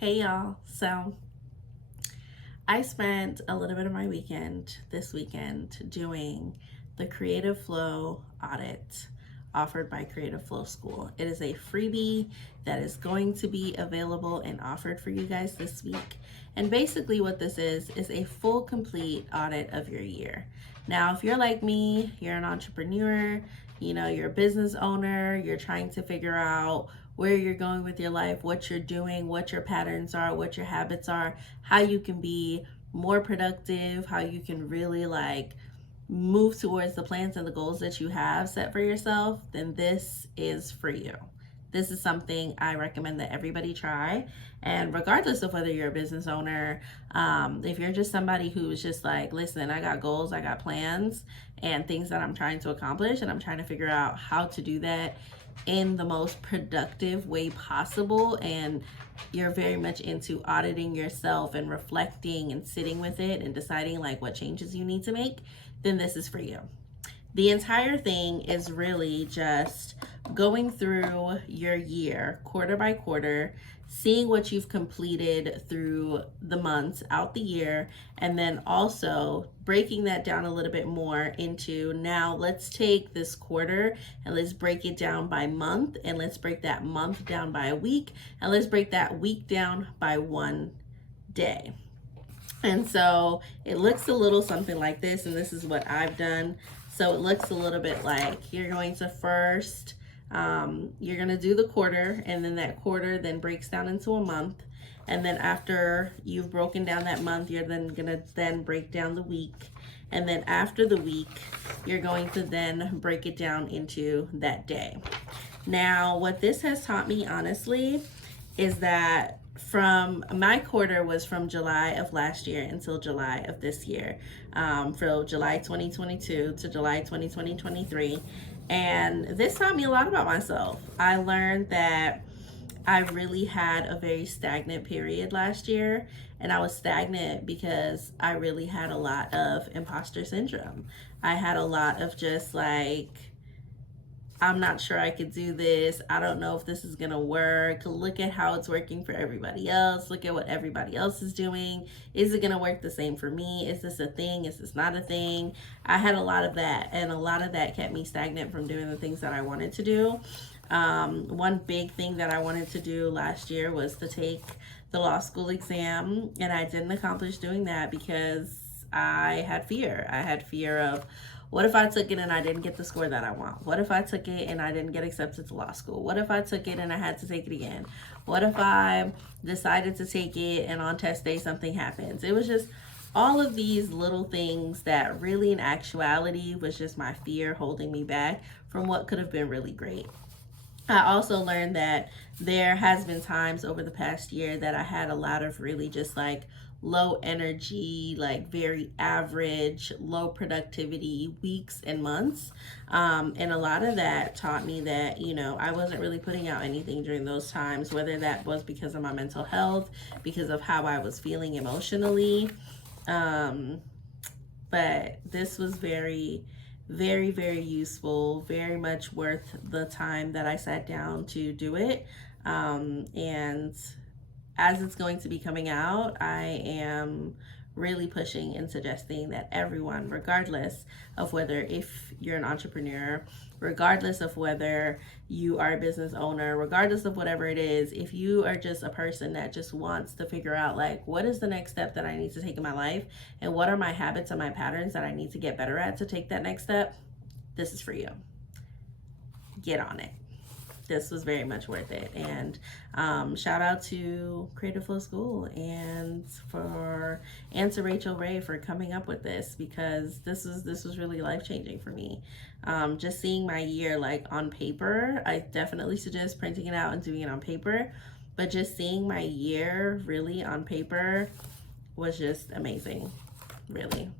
Hey y'all, so I spent a little bit of my weekend this weekend doing the Creative Flow Audit offered by Creative Flow School. It is a freebie that is going to be available and offered for you guys this week. And basically what this is a full complete audit of your year. Now, if you're like me, you're an entrepreneur, you're a business owner, you're trying to figure out where you're going with your life, what you're doing, what your patterns are, what your habits are, how you can be more productive, how you can really move towards the plans and the goals that you have set for yourself, then this is for you. This is something I recommend that everybody try. And regardless of whether you're a business owner, if you're just somebody who's just like, listen, I got goals, I got plans, and things that I'm trying to accomplish, and I'm trying to figure out how to do that in the most productive way possible, and you're very much into auditing yourself and reflecting and sitting with it and deciding what changes you need to make, then this is for you. The entire thing is really just going through your year quarter by quarter, seeing what you've completed through the months out the year, and then also breaking that down a little bit more into, now let's take this quarter and let's break it down by month, and let's break that month down by a week, and let's break that week down by one day. And so it looks a little something like this, and this is what I've done. So it looks a little bit like you're going to first, you're going to do the quarter, and then that quarter then breaks down into a month. And then after you've broken down that month, you're then going to then break down the week. And then after the week, you're going to then break it down into that day. Now, what this has taught me, honestly, is that from my quarter was from July of last year until July of this year, from July 2022 to July 2023. And this taught me a lot about myself. I learned that I really had a very stagnant period last year, and I was stagnant because I really had a lot of imposter syndrome. I had a lot of just I'm not sure I could do this. I don't know if this is gonna work. Look at how it's working for everybody else. Look at what everybody else is doing. Is it gonna work the same for me? Is this a thing? Is this not a thing? I had a lot of that, and a lot of that kept me stagnant from doing the things that I wanted to do. One big thing that I wanted to do last year was to take the law school exam, and I didn't accomplish doing that because I had fear. I had fear of, what if I took it and I didn't get the score that I want? What if I took it and I didn't get accepted to law school? What if I took it and I had to take it again? What if I decided to take it and on test day something happens? It was just all of these little things that really in actuality was just my fear holding me back from what could have been really great. I also learned that there has been times over the past year that I had a lot of really just low energy, very average, low productivity weeks and months. And a lot of that taught me that, I wasn't really putting out anything during those times, whether that was because of my mental health, because of how I was feeling emotionally. But this was very, very, very useful, very much worth the time that I sat down to do it. And as it's going to be coming out, I am really pushing and suggesting that everyone, regardless of whether if you're an entrepreneur, regardless of whether you are a business owner, regardless of whatever it is, if you are just a person that just wants to figure out what is the next step that I need to take in my life, and what are my habits and my patterns that I need to get better at to take that next step, this is for you. Get on it. This was very much worth it. And shout out to Creative Flow School and to Rachel Ray for coming up with this, because this was really life-changing for me. Just seeing my year on paper, I definitely suggest printing it out and doing it on paper, but just seeing my year really on paper was just amazing, really.